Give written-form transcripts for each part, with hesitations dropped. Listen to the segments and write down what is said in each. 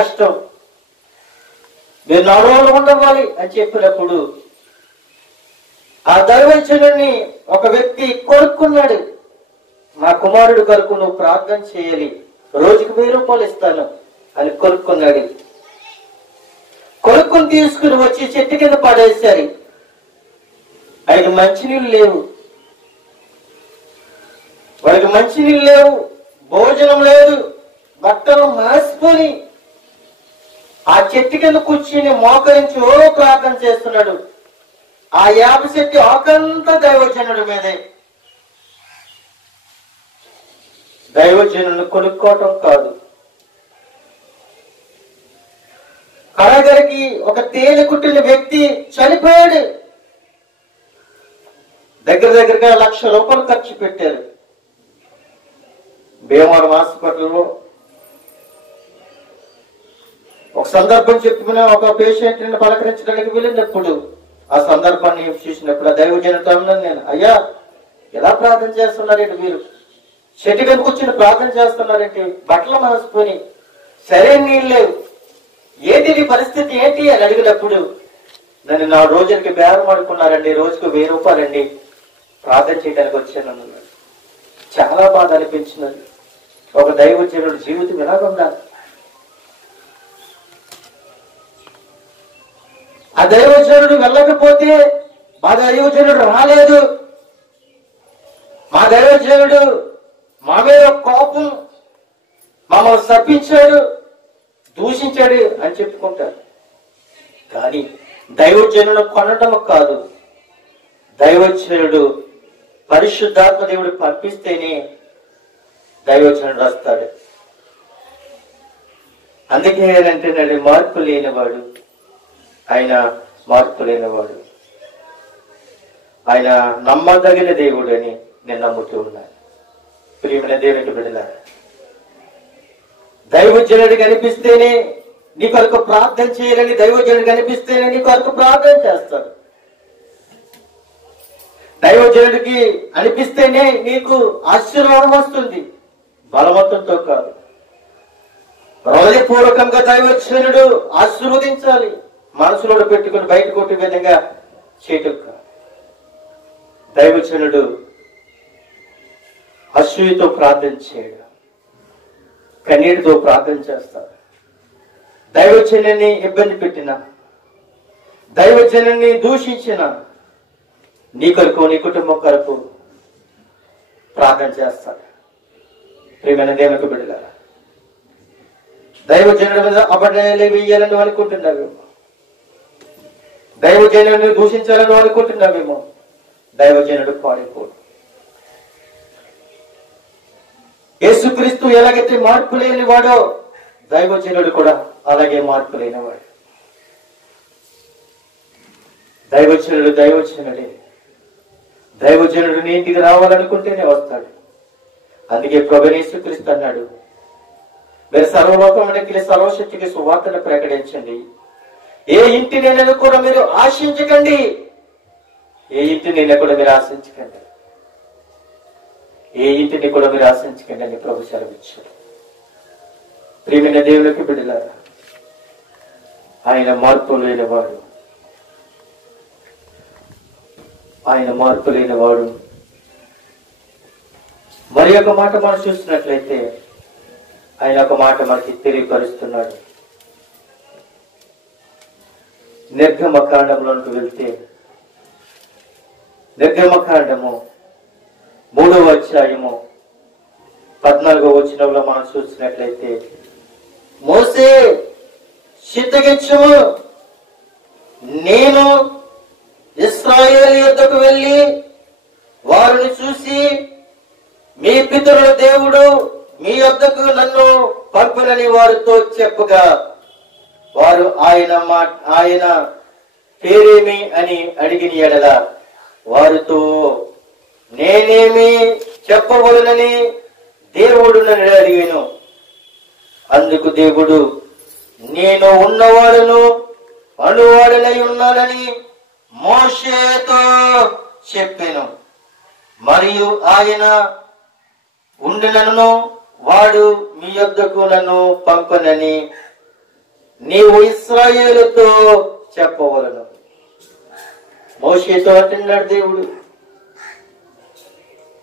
కష్టం, మీరు 4 రోజులు ఉండవాలి అని చెప్పినప్పుడు ఆ దైవజనుడిని ఒక వ్యక్తి కొనుక్కున్నాడు. నా కుమారుడు కొరకు నువ్వు ప్రార్థన చేయాలి, రోజుకి 1000 రూపాయలు ఇస్తాను అని కొనుక్కున్నాడు. కొనుక్కుని తీసుకుని వచ్చి చెట్టు కింద పడేశారు. ఆయనకి మంచినీళ్ళు లేవు, వాడికి మంచినీళ్ళు లేవు, భోజనం లేదు, బట్టలు మాసిపోయి ఆ చెట్టు కింద కూర్చుని మోకరించి ప్రార్థన చేస్తున్నాడు. ఆ యాప చెట్టు ఆకంతా దైవజనుడి మీదే. దైవజనుడిని కొనుక్కోవటం కాదు, కడగరికి ఒక తేనె కుట్టిన వ్యక్తి చనిపోయాడు. దగ్గరగా 1,00,000 రూపాయలు ఖర్చు పెట్టారు. భీమవరం హాస్పిటల్లో ఒక సందర్భం చెప్పుకునే ఒక పేషెంట్ ని పలకరించడానికి వెళ్ళినప్పుడు ఆ సందర్భాన్ని చూసినప్పుడు ఆ దైవజనుడితో అన్నాను నేను, అయ్యా ఎలా ప్రార్థన చేస్తున్నారేంటి మీరు, చెట్టు కింద కూర్చుని ప్రార్థన చేస్తున్నారేంటి, బట్టలు మనసుకొని సరైన నీళ్ళు లేవు, ఏంటి నీ పరిస్థితి ఏంటి అని అడిగినప్పుడు నన్ను 4 రోజులకి బేరం ఆడుకున్నారండి, రోజుకు 1000 రూపాయలండి, ప్రార్థన చేయడానికి వచ్చాను అన్నాడు. చాలా బాధ అనిపించినది. ఒక దైవజనుడి జీవితం ఎలాగుండాలి? ఆ దైవజనుడు వెళ్ళకపోతే మా దైవజనుడు రాలేదు, మా దైవజనుడు మా మీద కోపం, మమ్మల్ని శపించాడు, దూషించాడు అని చెప్పుకుంటారు. కానీ దైవజనుడు కొనడం కాదు, దైవజనుడు పరిశుద్ధాత్మ దేవుడు పంపిస్తేనే దైవజనుడు వస్తాడు. అందుకే ఏంటంటే మార్పు లేనివాడు, ఆయన మార్పు లేనివాడు, ఆయన నమ్మదగిన దేవుడు అని నేను నమ్ముతూ ఉన్నాను. ప్రియమైన దేవునికి బిడ్డలారా, దైవజనుడు కనిపిస్తేనే నీ కొరకు ప్రార్థన చేయాలని, దైవజనుడు కనిపిస్తేనే నీ కొరకు ప్రార్థన చేస్తాడు. దైవజనుడికి అనిపిస్తేనే నీకు ఆశీర్వాదం వస్తుంది, బలవంతంతో కాదు. హృదయపూర్వకంగా దైవజనుడు ఆశీర్వదించాలి, మనసులో పెట్టుకుని బయట కొట్టే విధంగా చేయటం కాదు. దైవజనుడు అసూయతో ప్రార్థన చేయడు, కన్నీటితో ప్రార్థన చేస్తాడు. దైవజనుని ఇబ్బంది పెట్టిన, దైవజనుని దూషించిన నీ కొరకు, నీ కుటుంబం కొరకు ప్రార్థన చేస్తాడు. ప్రియమైన దేవునికి బిడ్డలారా, దైవజనుడి మీద అబద్ధాలు వేయాలని అనుకుంటున్నావేమో, దైవజనుడిని దూషించాలని అనుకుంటున్నావేమో, దైవజనుడు పాడిపోడు. యేసుక్రీస్తు ఎలాగైతే మార్పు లేని వాడో దైవజనుడు కూడా అలాగే మార్పు లేనివాడు. దైవజనుడు దైవజనుడే. దైవజనుడు నీ ఇంటికి రావాలనుకుంటేనే వస్తాడు. అందుకే ప్రభువైన యేసుక్రీస్తు అన్నాడు, మీరు సర్వలోకమునకి సర్వశక్తికి సువార్తను ప్రకటించండి, ఏ ఇంటినైనా కూడా మీరు ఆశించకండి, ఏ ఇంటినైనా కూడా మీరు ఆశించకండి, ఏ ఇంటిని కూడా మీరు ఆశించకండి అని ప్రభు సెలవిచ్చాడు. ప్రియమైన దేవునికి బిడ్డలారా, ఆయన మార్పు లేనివాడు, ఆయన మార్పు లేనివాడు. మరి ఒక మాట మనం చూసినట్లయితే ఆయన ఒక మాట మనకి తెలియపరుస్తున్నాడు. నిర్గమకాండంలోకి వెళ్తే, నిర్గమకాండము 3వ అధ్యాయము 14వ వచనంలో మనం చూసినట్లయితే, మోసే చిత్తగించుము, నేను ఇశ్రాయేలు యొద్దకు వెళ్ళి వారిని చూసి మీ పితరుల దేవుడు మీ యొద్దకు నన్ను పంపునని వారితో చెప్పగా, వారు ఆయన పేరేమి అని అడిగిన ఎడల వారితో నేనేమి చెప్పవలనని దేవుడు నన్ను అడిగాను. అందుకు దేవుడు, నేను ఉన్నవాడను అనువాడనై ఉన్నానని మోషేతో చెప్పాను. మరియు ఆయన ఉండినను వాడు మీ యొద్దకు నన్ను పంపనని నీవు ఇశ్రాయేలుతో చెప్పవలను. మోషేతో అంటున్నాడు దేవుడు,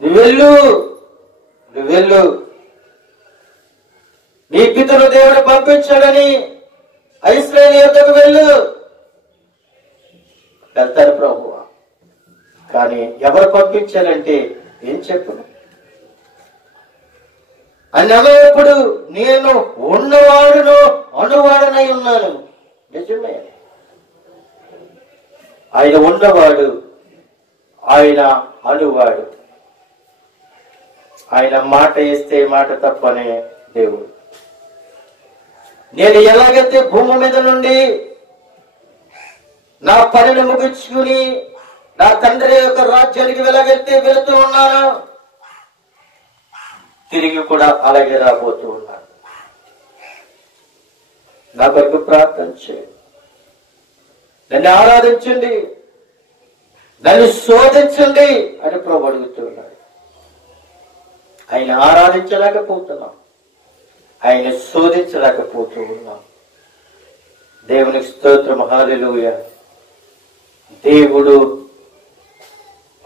నువ్వెళ్ళు, నీ పితరు దేవుడు పంపించాడని ఇశ్రాయేలు యొద్దకు వెళ్ళు. వెళ్తారు ప్రభువా, కానీ ఎవరు పంపించాలంటే ఏం చెప్పను? అన్నప్పుడు నేను ఉన్నవాడును అనువాడనై ఉన్నాను. నిజమే, ఆయన ఉన్నవాడు, ఆయన అనువాడు. ఆయన మాట ఇస్తే మాట తప్పనే దేవుడు. నేను ఎలాగైతే భూమి మీద నుండి నా పనిని ముగించుకుని నా తండ్రి యొక్క రాజ్యానికి వెళ్తూ ఉన్నాను, తిరిగి కూడా అలాగే రాబోతూ ఉన్నాను. నా కొరకు ప్రార్థన చేయండి, నన్ను ఆరాధించండి, నన్ను శోధించండి అని ప్రభు అడుగుతున్నాడు. ఆయన ఆరాధించలేకపోతున్నాం, ఆయన శోధించలేకపోతూ ఉన్నాం. దేవునికి స్తోత్రం, హల్లెలూయా. దేవుడు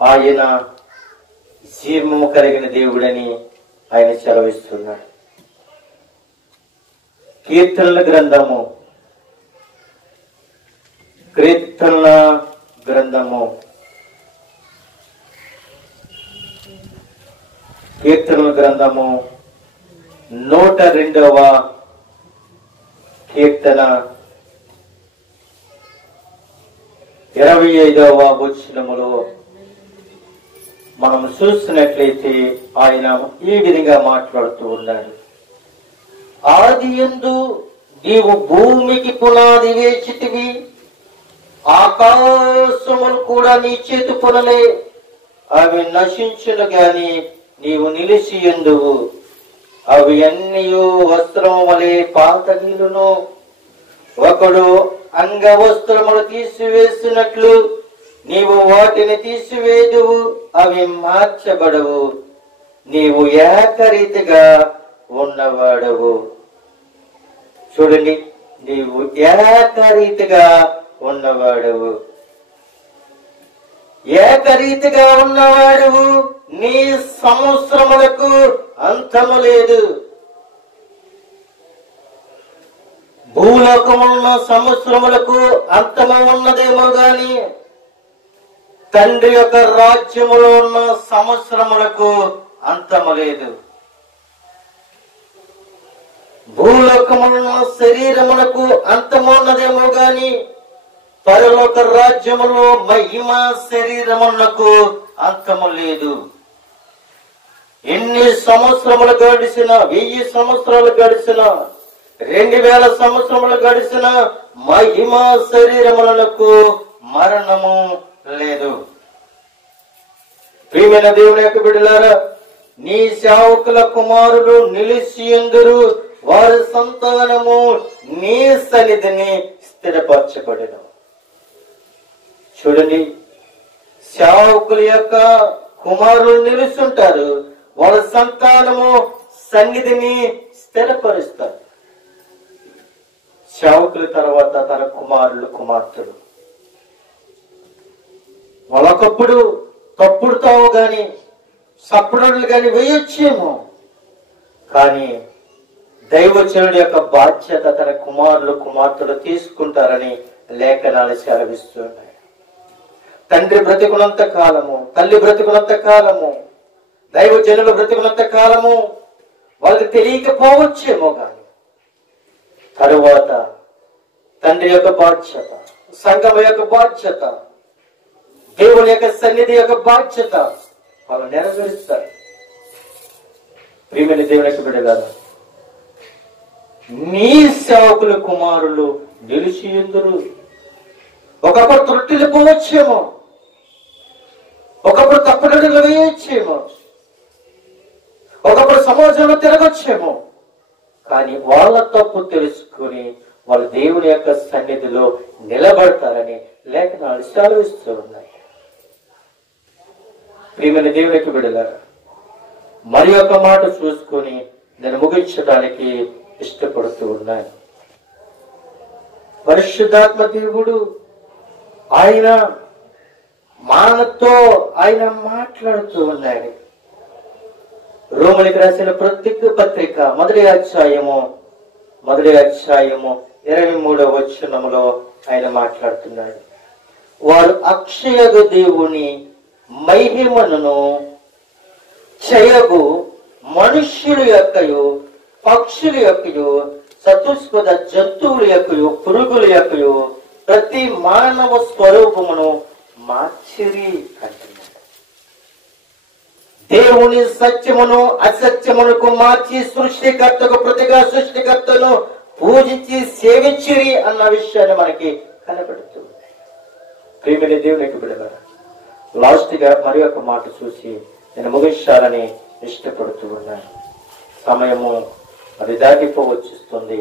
ఆయన జీవము కలిగిన దేవుడని ఆయన సెలవిస్తున్నాడు. కీర్తనల గ్రంథము 102వ కీర్తన 25వ వచనములో మనం చూసినట్లయితే ఆయన ఈ విధంగా మాట్లాడుతూ ఉన్నాడు. ఆదియందు నీవు భూమికి పునాది వేచితివి, ఆకాశములు కూడా నీ చేతి పనులే, అవి నశించును గాని నీవు నిలిచియుందువు. అవి అన్నీ వస్త్రము వలె పాతగిలును. ఒకడు అంగవస్త్రములు తీసివేసినట్లు నీవు వాటిని తీసివేదువు, అవి మార్చబడవు. నీవు ఏకరీతిగా ఉన్నవాడవు. చూడండి, నీవు ఏకరీతిగా ఉన్నవాడవు, ఏకరీతిగా ఉన్నవాడవు. నీ సంవత్సరములకు అంతము లేదు. భూలోకమున్న సంవత్సరములకు అంతము ఉన్నదేమో గాని తండ్రి యొక్క రాజ్యములో ఉన్న సంవత్సరములకు అంతము లేదు. భూలోకమున్న శరీరమునకు అంతము ఉన్నదేమో గాని పరలోక రాజ్యములో మహిమ శరీరమునకు అంతము లేదు. ఎన్ని సంవత్సరములు గడిచిన, 1000 సంవత్సరాలు గడిచిన, 2000 సంవత్సరములు గడిచిన మహిమ శరీరములకు మరణము లేదు. ప్రియమైన దేవుని యొక్క బిడ్డలారా, నీ సేవకుల కుమారులు నిలిచియుందురు, వారి సంతానము నీ సన్నిధిని స్థిరపరచబడిన. చూడండి, సేవకుల యొక్క కుమారులు నిలుస్తుంటారు, వాళ్ళ సంతానము సన్నిధిని స్థిరపరుస్తారు. సేవకుల తర్వాత తన కుమారులు కుమార్తెలు వాళ్ళకప్పుడు తప్పుడు తావు గాని సప్పుడలు గాని వేయొచ్చేమో, కానీ దైవజనుడి యొక్క బాధ్యత తన కుమారులు కుమార్తెలు తీసుకుంటారని లేఖనాలు సెలవిస్తున్నాయి. తండ్రి బ్రతికున్నంత కాలము, తల్లి బ్రతికున్నంత కాలము, దైవజనులు బ్రతికున్నంత కాలము వాళ్ళకి తెలియకపోవచ్చేమో, కానీ తరువాత తండ్రి యొక్క బాధ్యత, సంఘం యొక్క బాధ్యత, దేవుని యొక్క సన్నిధి యొక్క బాధ్యత వాళ్ళు నెరవేరుస్తారు. ప్రియమైన దేవుని యొక్క బిడ్డలారా, నీ సేవకుల కుమారులు నిలిచియుందురు. ఒకప్పుడు త్రుట్టిలు పోవచ్చేమో, ఒకప్పుడు తప్పుడడుగులు వేయచ్చేమో, ఒకప్పుడు సమాజంలో తిరగొచ్చేమో, కానీ వాళ్ళ తప్పు తెలుసుకుని వాళ్ళు దేవుని యొక్క సన్నిధిలో నిలబడతారని లేఖనాలు సెలవిస్తూ ఉన్నాయి. ప్రియమైన దేవుని యొక్క బిడ్డలారా, మరి ఒక మాట చూసుకొని నేను ముగించడానికి ఇష్టపడుతూ ఉన్నాను. పరిశుద్ధాత్మ దేవుడు ఆయన మనతో ఆయన మాట్లాడుతూ ఉన్నాడు. రోమలికి రాసిన ప్రత్యేక పత్రిక మొదటి అధ్యాయము 23వ వచనములో ఆయన మాట్లాడుతున్నాడు. వారు అక్షయగు దేవుని మహిమను చేయగు మనుష్యుల యొక్కయు పక్షుల యొక్కయు చతుష్పద జంతువుల యొక్కయు పురుగుల యొక్కయు ప్రతి మానవ స్వరూపమును మార్చిరి అంటున్నాడు. దేవుని సత్యమును అసత్యమునకు మార్చి సృష్టికర్తకు ప్రతిగా సృష్టికర్తను పూజించి సేవించిరి అన్న విషయాన్ని మనకి కనబడుతుంది. ప్రియమైన దేవునికి బిడ్డలారా, లాస్ట్ గా మరి ఒక మాట చూసి నేను ముగించాలని ఇష్టపడుతూ ఉన్నాను. సమయము అది దాటిపోవచ్చిస్తుంది.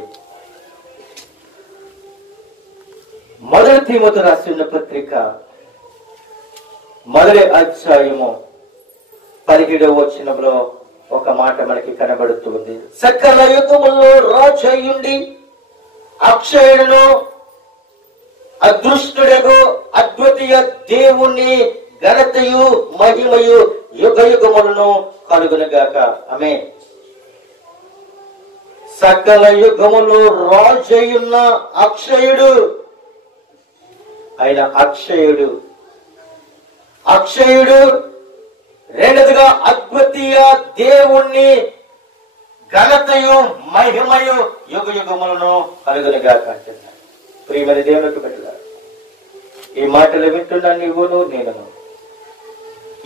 మొదటి తిమోతి రాసిన పత్రిక మొదటి అధ్యాయము 17వ వచనంలో ఒక మాట మనకి కనబడుతుంది. సకల యుగముల్లో రాజయ్యుండి అక్షయుడును అదృష్టుడగు అద్వితీయ దేవుని ఘనతయు మహిమయు యుగ యుగములను కలుగునుగాక. ఆమేన్. సకల యుగములో రాజయ్యున్న అక్షయుడు, ఆయన అక్షయుడు. రెండోదిగా అద్వితీయ దేవుణ్ణి ఘనతయు మహిమయు యుగ యుగములను కలుగునుగాక అంటున్నాడు. ప్రియమైన దేవునికి బిడ్డలారా, ఈ మాటలు వింటున్నా నీవును నేను.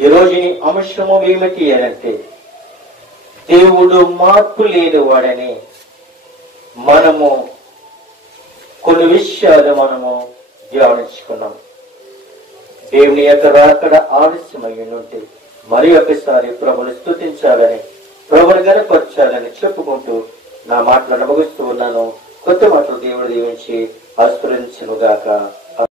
ఈ రోజు నీ అంశము ఏమిటి అంటే దేవుడు మార్పు లేని వాడని మనము కొన్ని విషయాలు మనము ధ్యానించుకున్నాం. దేవుని యొక్క రాకడ ఆలస్యమై ఉంటే మరి ఒకసారి ప్రభుని స్తుతించాలని, ప్రభుని గణపరచాలని చెప్పుకుంటూ నా మాటలను ముగిస్తూ ఉన్నాను. కొత్త మాటలు దేవుడు దీవించి ఆశీర్వదించునుగాక.